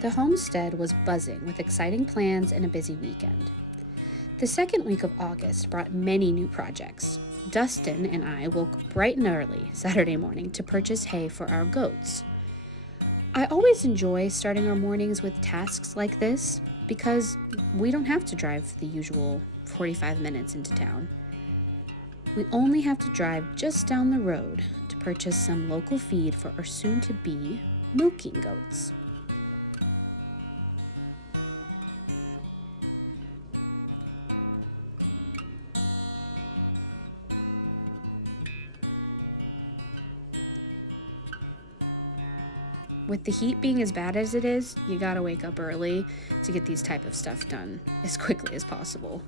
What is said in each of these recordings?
The homestead was buzzing with exciting plans and a busy weekend. The second week of August brought many new projects. Dustin and I woke bright and early Saturday morning to purchase hay for our goats. I always enjoy starting our mornings with tasks like this because we don't have to drive the usual 45 minutes into town. We only have to drive just down the road to purchase some local feed for our soon-to-be milking goats. With the heat being as bad as it is, you gotta wake up early to get these type of stuff done as quickly as possible.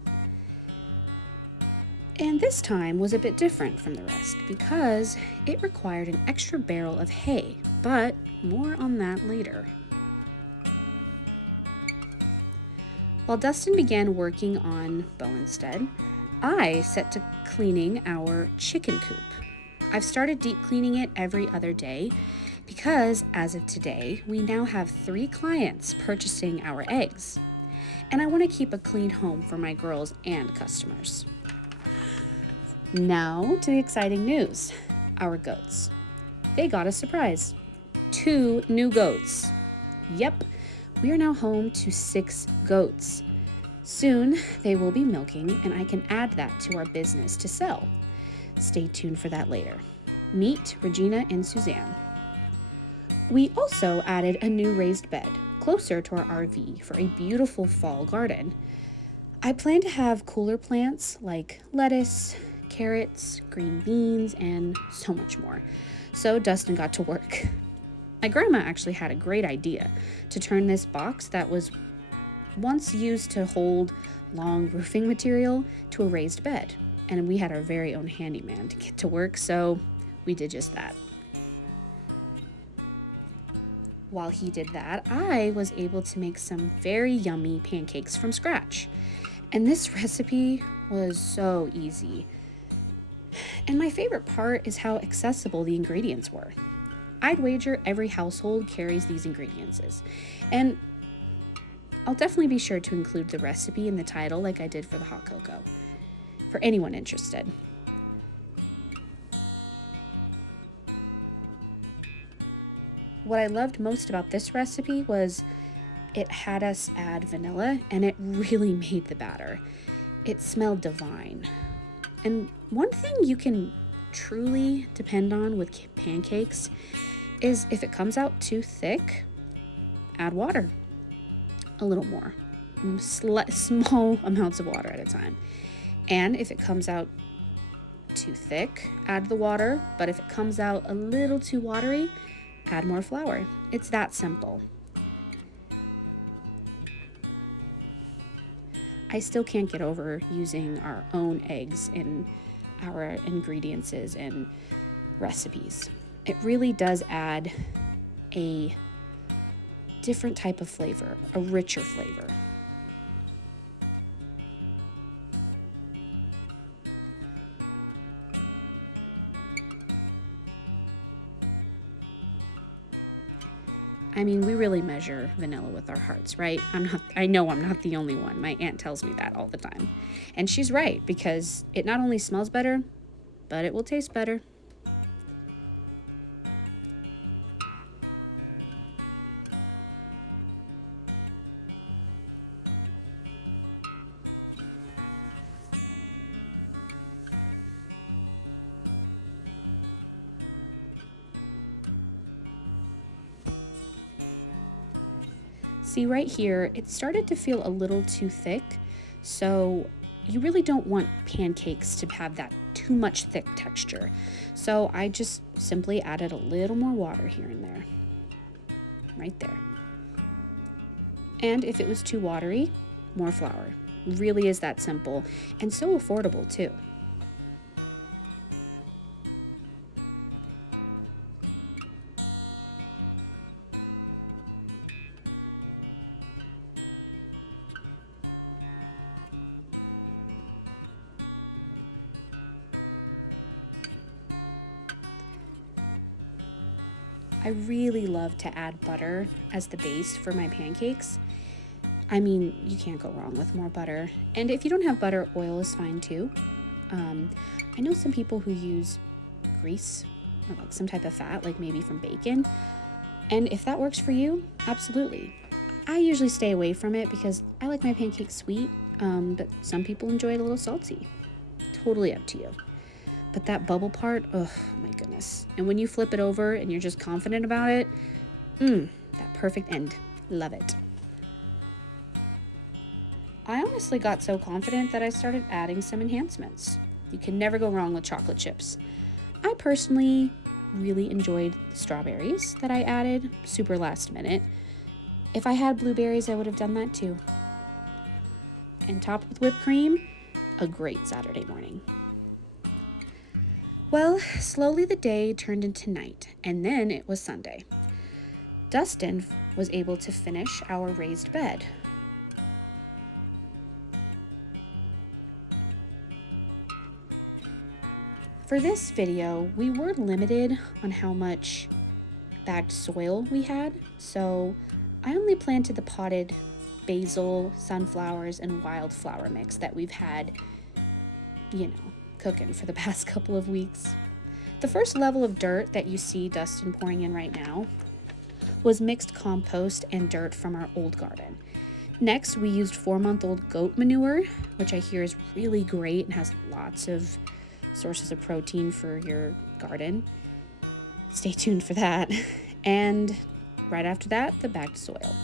And this time was a bit different from the rest because it required an extra barrel of hay, but more on that later. While Dustin began working on Bowenstead, I set to cleaning our chicken coop. I've started deep cleaning it every other day because as of today, we now have 3 clients purchasing our eggs. And I want to keep a clean home for my girls and customers. Now to the exciting news. Our goats. They got a surprise. 2 new goats. Yep, we are now home to 6 goats. Soon they will be milking and I can add that to our business to sell. Stay tuned for that later. Meet Regina and Suzanne. We also added a new raised bed closer to our RV for a beautiful fall garden. I plan to have cooler plants like lettuce, carrots, green beans, and so much more. So Dustin got to work. My grandma actually had a great idea to turn this box that was once used to hold long roofing material to a raised bed. And we had our very own handyman to get to work, so we did just that. While he did that, I was able to make some very yummy pancakes from scratch. And this recipe was so easy. And my favorite part is how accessible the ingredients were. I'd wager every household carries these ingredients. And I'll definitely be sure to include the recipe in the title like I did for the hot cocoa, for anyone interested. What I loved most about this recipe was it had us add vanilla and it really made the batter. It smelled divine. And one thing you can truly depend on with pancakes is if it comes out too thick, add water. A little more. Small amounts of water at a time. And if it comes out too thick, add the water. But if it comes out a little too watery, add more flour. It's that simple. I still can't get over using our own eggs in our ingredients and recipes. It really does add a different type of flavor, a richer flavor. I mean, we really measure vanilla with our hearts, right? I know I'm not the only one. My aunt tells me that all the time. And she's right, because it not only smells better, but it will taste better. See right here, it started to feel a little too thick, so you really don't want pancakes to have that too much thick texture. So I just simply added a little more water here and there, right there. And if it was too watery, more flour. Really is that simple, and so affordable too. I I really love to add butter as the base for my pancakes. I mean, you can't go wrong with more butter. And if you don't have butter, oil is fine too. I know some people who use grease or like some type of fat, like maybe from bacon. And if that works for you, absolutely. I usually stay away from it because I like my pancakes sweet, but some people enjoy it a little salty. Totally up to you. But that bubble part, oh my goodness. And when you flip it over and you're just confident about it, that perfect end. Love it. I honestly got so confident that I started adding some enhancements. You can never go wrong with chocolate chips. I personally really enjoyed the strawberries that I added super last minute. If I had blueberries, I would have done that too. And topped with whipped cream, a great Saturday morning. Well, slowly the day turned into night, and then it was Sunday. Dustin was able to finish our raised bed. For this video, we were limited on how much bagged soil we had, so I only planted the potted basil, sunflowers, and wildflower mix that we've had, cooking for the past couple of weeks. The first level of dirt that you see Dustin pouring in right now was mixed compost and dirt from our old garden. Next, we used 4-month-old goat manure, which I hear is really great and has lots of sources of protein for your garden. Stay tuned for that. And right after that, the bagged soil.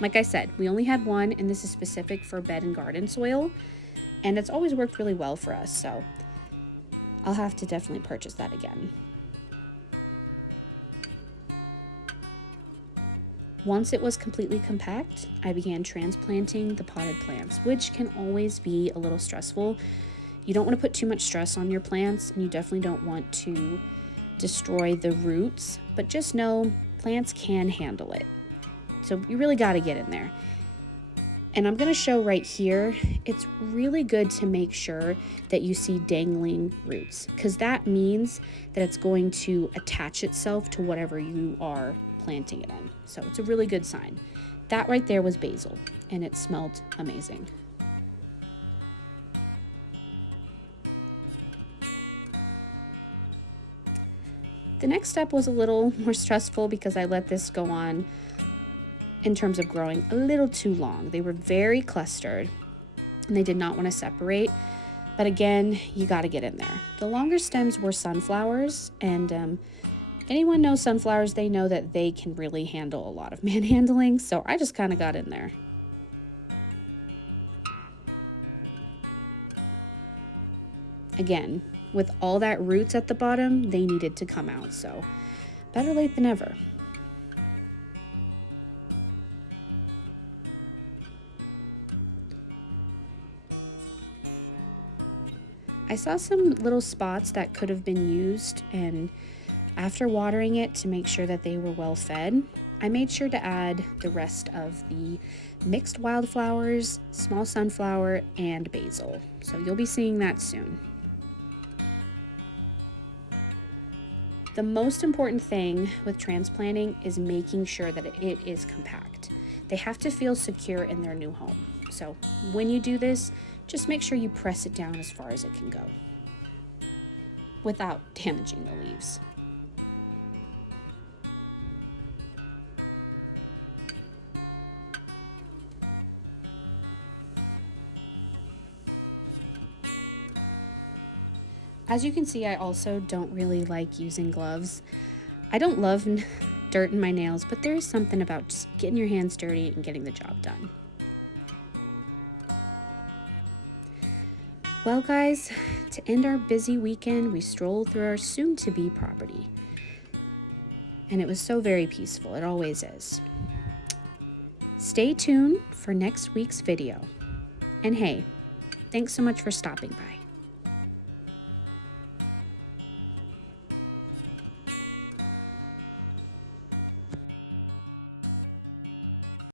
Like I said, we only had one, and this is specific for bed and garden soil, and it's always worked really well for us, so I'll have to definitely purchase that again. Once it was completely compact, I began transplanting the potted plants, which can always be a little stressful. You don't want to put too much stress on your plants, and you definitely don't want to destroy the roots, but just know plants can handle it. So you really got to get in there. And I'm going to show right here, it's really good to make sure that you see dangling roots, because that means that it's going to attach itself to whatever you are planting it in. So it's a really good sign. That right there was basil, and it smelled amazing. The next step was a little more stressful because I let this go on in terms of growing a little too long. They were very clustered and they did not want to separate. But again, you got to get in there. The longer stems were sunflowers, and anyone knows sunflowers, they know that they can really handle a lot of manhandling. So I just kind of got in there. Again, with all that roots at the bottom, they needed to come out, so better late than never. I saw some little spots that could have been used, and after watering it to make sure that they were well fed, I made sure to add the rest of the mixed wildflowers, small sunflower, and basil. So you'll be seeing that soon. The most important thing with transplanting is making sure that it is compact. They have to feel secure in their new home. So when you do this, just make sure you press it down as far as it can go without damaging the leaves. As you can see, I also don't really like using gloves. I don't love dirt in my nails, but there is something about just getting your hands dirty and getting the job done. Well, guys, to end our busy weekend, we strolled through our soon-to-be property. And it was so very peaceful. It always is. Stay tuned for next week's video. And hey, thanks so much for stopping by.